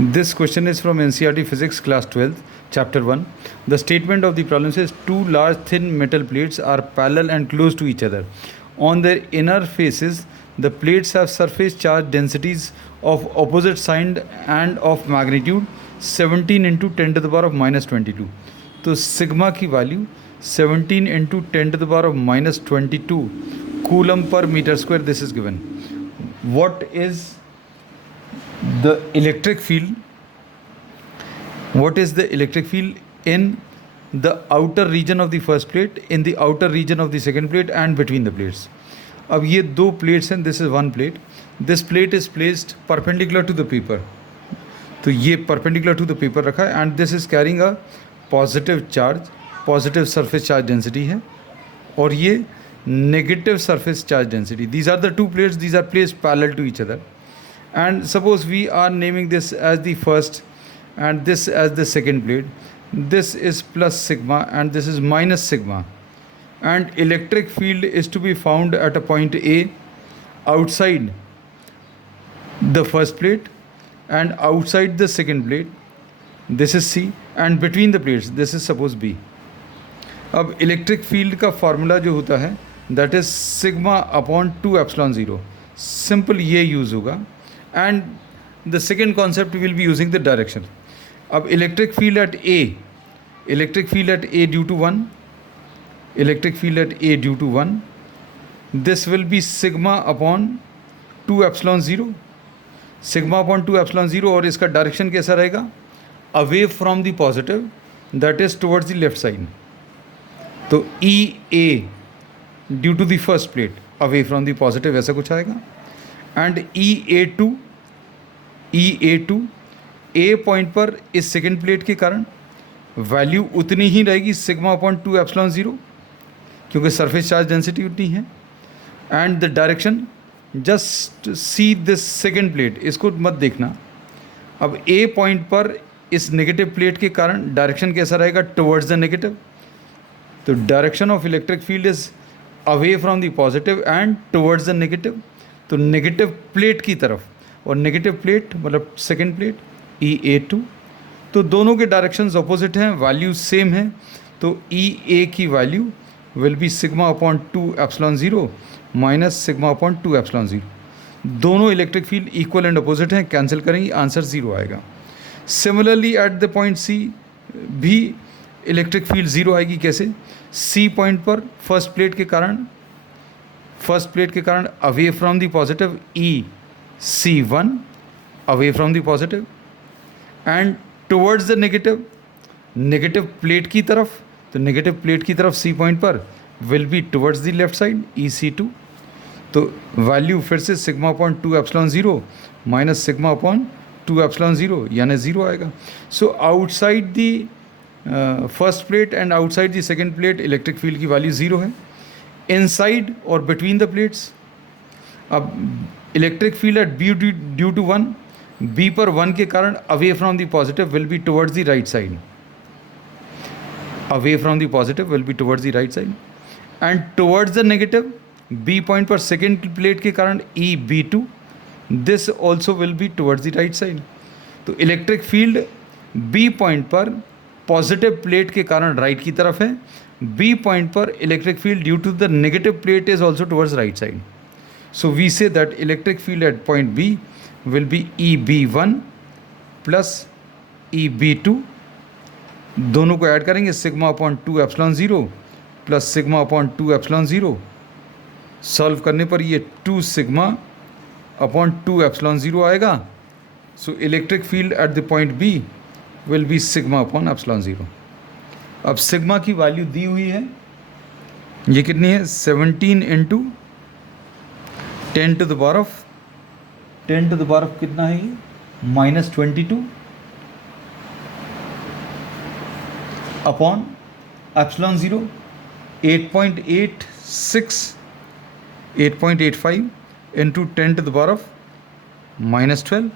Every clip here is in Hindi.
This question is from NCERT Physics Class 12, Chapter 1. The statement of the problem says two large thin metal plates are parallel and close to each other. On their inner faces, the plates have surface charge densities of opposite sign and of magnitude 17 into 10 to the power of minus 22. तो सिग्मा की value 17 into 10 to the power of minus 22 coulomb per meter square. This is given. What is the electric field? What is the electric field in the outer region of the first plate, in the outer region of the second plate and between the plates? अब ये दो plates हैं. This is one plate. This plate is placed perpendicular to the paper. तो ये perpendicular to the paper रखा है and this is carrying a positive charge, positive surface charge density है और ये negative surface charge density. These are the two plates. These are placed parallel to each other. And suppose we are naming this as the first and this as the second plate. This is plus sigma and this is minus sigma, and electric field is to be found at a point A outside the first plate and outside the second plate. This is C, and between the plates this is suppose B. अब इलेक्ट्रिक फील्ड का फार्मूला जो होता है that is sigma upon 2 epsilon 0. Simple ये यूज़ होगा and the second concept we will be using the direction. अब electric field at A due to 1, electric field at A due to 1, this will be sigma upon 2 epsilon 0, sigma upon 2 epsilon 0. और इसका डायरेक्शन कैसा रहेगा? away from the positive, that is towards the left side. तो EA due to the first plate away from the positive ऐसा कुछ आएगा. एंड EA2 ए पॉइंट पर इस सेकेंड प्लेट के कारण वैल्यू उतनी ही रहेगी सिग्मा अपॉन 2 एप्सिलॉन 0 क्योंकि सरफेस चार्ज डेंसिटी उतनी है. And the direction just see this second plate, इसको मत देखना. अब ए पॉइंट पर इस नेगेटिव प्लेट के कारण डायरेक्शन कैसा रहेगा? Towards the negative. तो direction of electric field is away from the positive and towards the negative. तो नेगेटिव प्लेट की तरफ, और नेगेटिव प्लेट मतलब सेकेंड प्लेट EA2. तो दोनों के डायरेक्शंस अपोजिट हैं, वैल्यू सेम है. तो EA की वैल्यू will be sigma upon 2 epsilon 0 minus sigma upon 2 epsilon 0. दोनों electric field equal and opposite हैं, कैंसिल करेंगे, आंसर 0 आएगा. Similarly at the point C भी इलेक्ट्रिक फील्ड 0 आएगी. कैसे? C पॉइंट पर फर्स्ट प्लेट के कारण away from the positive EC1 away from the positive and towards the negative plate की तरफ. तो नेगेटिव प्लेट की तरफ C पॉइंट पर will be towards the left side EC2. तो वैल्यू फिर से sigma upon 2 epsilon 0 minus sigma upon 2 epsilon 0 यानी 0 आएगा. So outside the first plate and outside the second plate electric field की वैल्यू 0 है. इनसाइड और बिटवीन द प्लेट्स, अब electric field at B due to 1, B पर 1 के कारण away from the positive will be towards the right side. Away from the positive will be towards the right side and towards the negative B point पर सेकेंड प्लेट के कारण EB2, this also will be towards the right side. तो इलेक्ट्रिक फील्ड B पॉइंट पर पॉजिटिव प्लेट के कारण राइट की तरफ है. B point पर electric field due to the negative plate is also towards right side. So we say that electric field at point B will be EB1 plus EB2. दोनों को ऐड करेंगे sigma upon 2 epsilon 0 plus sigma upon 2 epsilon 0. Solve करने पर ये 2 सिग्मा अपॉन 2 एप्सिलॉन 0 आएगा. So electric field at the point B will be sigma upon epsilon 0. अब सिग्मा की वैल्यू दी हुई है, ये कितनी है? 17 into 10 to the power of कितना है ये? Minus 22 upon epsilon 0 8.85 into 10 to the power of minus 12.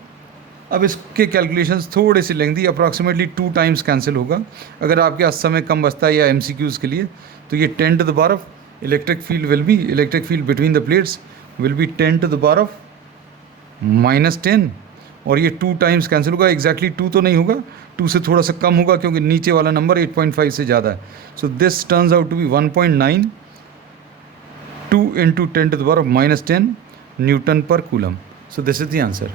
अब इसके कैलकुलेशंस थोड़े से लेंदी, अप्रॉक्सीमेटली 2 टाइम्स कैंसिल होगा. अगर आपके पास समय कम बचता है या MCQs के लिए तो ये 10 to the power of electric field between the plates will be 10 to the power of -10 और ये 2 टाइम्स कैंसिल होगा, एग्जैक्टली 2 तो नहीं होगा, 2 से थोड़ा सा कम होगा क्योंकि नीचे वाला नंबर 8.5 से ज़्यादा है. So this turns out to be 1.9 2 into 10 to the power of -10 Newton per Coulomb. So this is the answer.